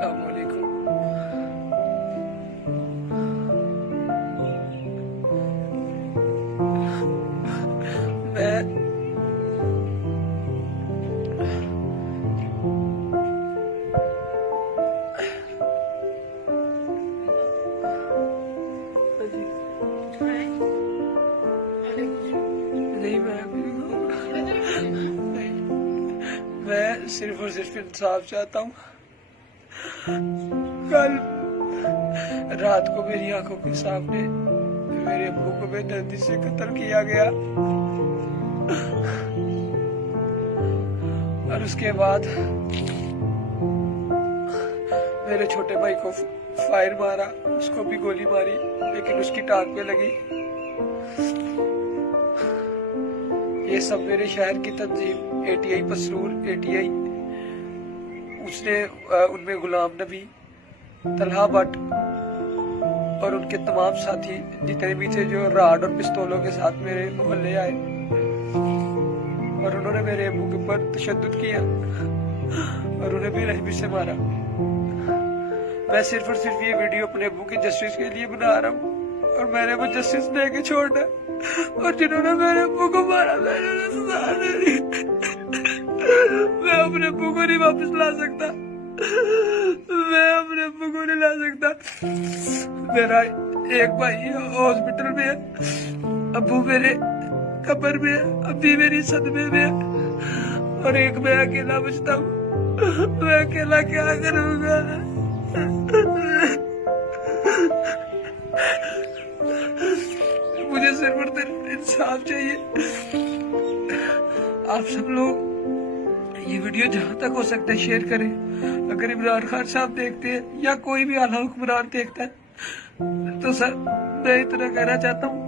अस्सलाम वालेकुम। मैं नहीं, मैं अभी मैं सिर्फ और सिर्फ इंसाफ चाहता हूँ। कल रात को मेरी आंखों के सामने मेरे अब्बू को बेदर्दी से कत्ल किया गया और उसके बाद मेरे छोटे भाई को फायर मारा, उसको भी गोली मारी लेकिन उसकी टांग पे लगी। ये सब मेरे शहर की तंजीम एटीआई पसरूर एटीआई, उसने उनमें गुलाम नबी, तलहा भट्ट और उनके तमाम साथी जितने भी थे जो राड और पिस्तौलों के साथ मेरे मोहल्ले आए और उन्होंने मेरे अब्बू के ऊपर तशद्दुद किया और उन्हें बेरहमी से मारा। मैं सिर्फ और सिर्फ ये वीडियो अपने अब्बू की जस्टिस के लिए बना रहा हूँ और मैंने वो जस्टिस दे के छोड़ना, और जिन्होंने मेरे अब्बू को मारा मैंने सजा दे दी। मैं अपने अब्बू को नहीं वापस ला सकता, मैं अपने अब्बू को नहीं ला सकता। मेरा एक भाई हॉस्पिटल में है, अब्बू मेरे कब्र में है, अब्बी मेरी सदमे में है और एक मैं अकेला बचता हूँ। मैं अकेला क्या करूँगा? मुझे सिर्फ और सिर्फ इंसाफ चाहिए। आप सब लोग ये वीडियो जहां तक हो सकता है शेयर करें। अगर इमरान खान साहब देखते हैं या कोई भी आला हुक्मरान देखता है तो सर मैं इतना कहना चाहता हूँ,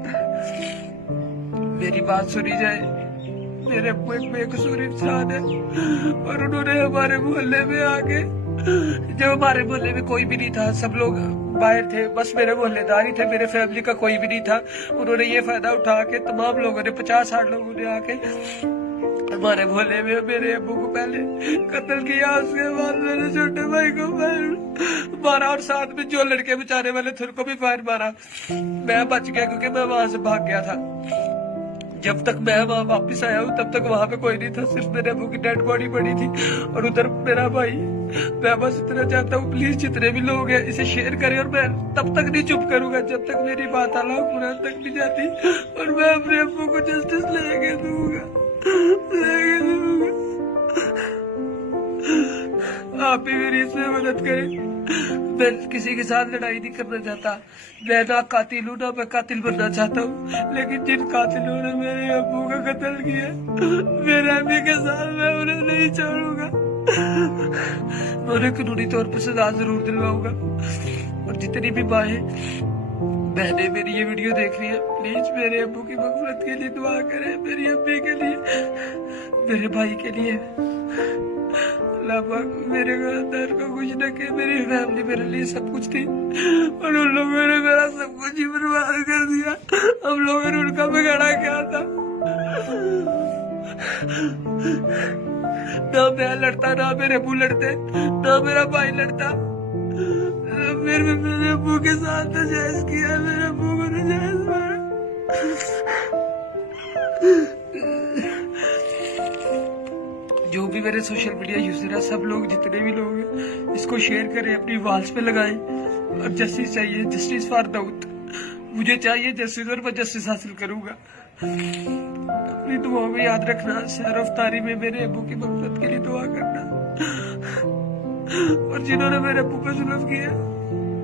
मेरी बात सुनी जाए। मेरे अब्बू एक बेकसूर इंसान है और उन्होंने हमारे मोहल्ले में आके, जब हमारे मोहल्ले में कोई भी नहीं था, सब लोग बाहर थे, बस मेरे मोहल्लेदार ही थे, मेरे फैमिली का कोई भी नहीं था, उन्होंने ये फायदा उठा के तमाम लोगों ने 50-60 लोगों ने आके हमारे मोहल्ले में मेरे अब्बू को पहले कत्ल किया, उसके बाद मेरे छोटे भाई को मारा और साथ में जो लड़के बेचारे वाले थे उनको भी फायर मारा। मैं बच गया क्योंकि मैं वहां से भाग गया था। जब तक मैं वहां वापस आया हूँ तब तक वहां पे कोई नहीं था, सिर्फ मेरे अब्बू की डेड बॉडी पड़ी थी और उधर मेरा भाई। मैं बस इतना चाहता हूँ प्लीज जितने भी लोग हैं इसे शेयर करें और मैं तब तक नहीं चुप करूंगा जब तक मेरी बात अल्लाह कुरान तक नहीं जाती और मैं अपने अब्बू को जस्टिस लेके दूंगा। आप भी मेरी इसमें मदद करें। मैं किसी के साथ लड़ाई नहीं करना चाहता, मैं ना कातिल हूँ ना मैं कातिल बनना चाहता हूँ, लेकिन जिन कातिलों ने मेरे अब्बू का कत्ल किया मेरे अम्मी के साथ मैं उन्हें नहीं छोड़ूंगा। मैं उन्हें कानूनी तौर पर सजा जरूर दिलवाऊंगा। और जितनी भी माएँ बहनें मेरी ये वीडियो देख रही है, प्लीज मेरे अब्बू की मग़फ़िरत के लिए दुआ करें, मेरी अम्मी के लिए, मेरे भाई के लिए। अल्लाह पाक मेरे घर को कुछ न के, मेरी फैमिली मेरे लिए सब कुछ थी और उन लोगों ने मेरा सब कुछ ही बर्बाद कर दिया। हम लोगों ने उनका बिगाड़ा क्या था? ना मैं लड़ता, ना मेरे अब्बू लड़ते, ना मेरा भाई लड़ता। मेरे अब्बू के साथ नाजायज किया, मेरे अब्बू को नाजायज मारा। जो भी मेरे सोशल मीडिया यूजर है, सब लोग जितने भी लोग हैं इसको शेयर करें, अपनी वॉल्स पे लगाएं। और जस्टिस चाहिए, जस्टिस फॉर दाऊद। मुझे चाहिए जस्टिस और मैं जस्टिस हासिल करूंगा। अपनी दुआओं में याद रखना, सहर अफ्तारी में मेरे अब्बू की मग़फ़िरत के लिए दुआ करना। और जिन्होंने मेरे अब्बू पे जुल्म किया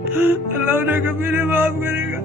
अल्लाह उन्हें कभी नहीं माफ करेगा।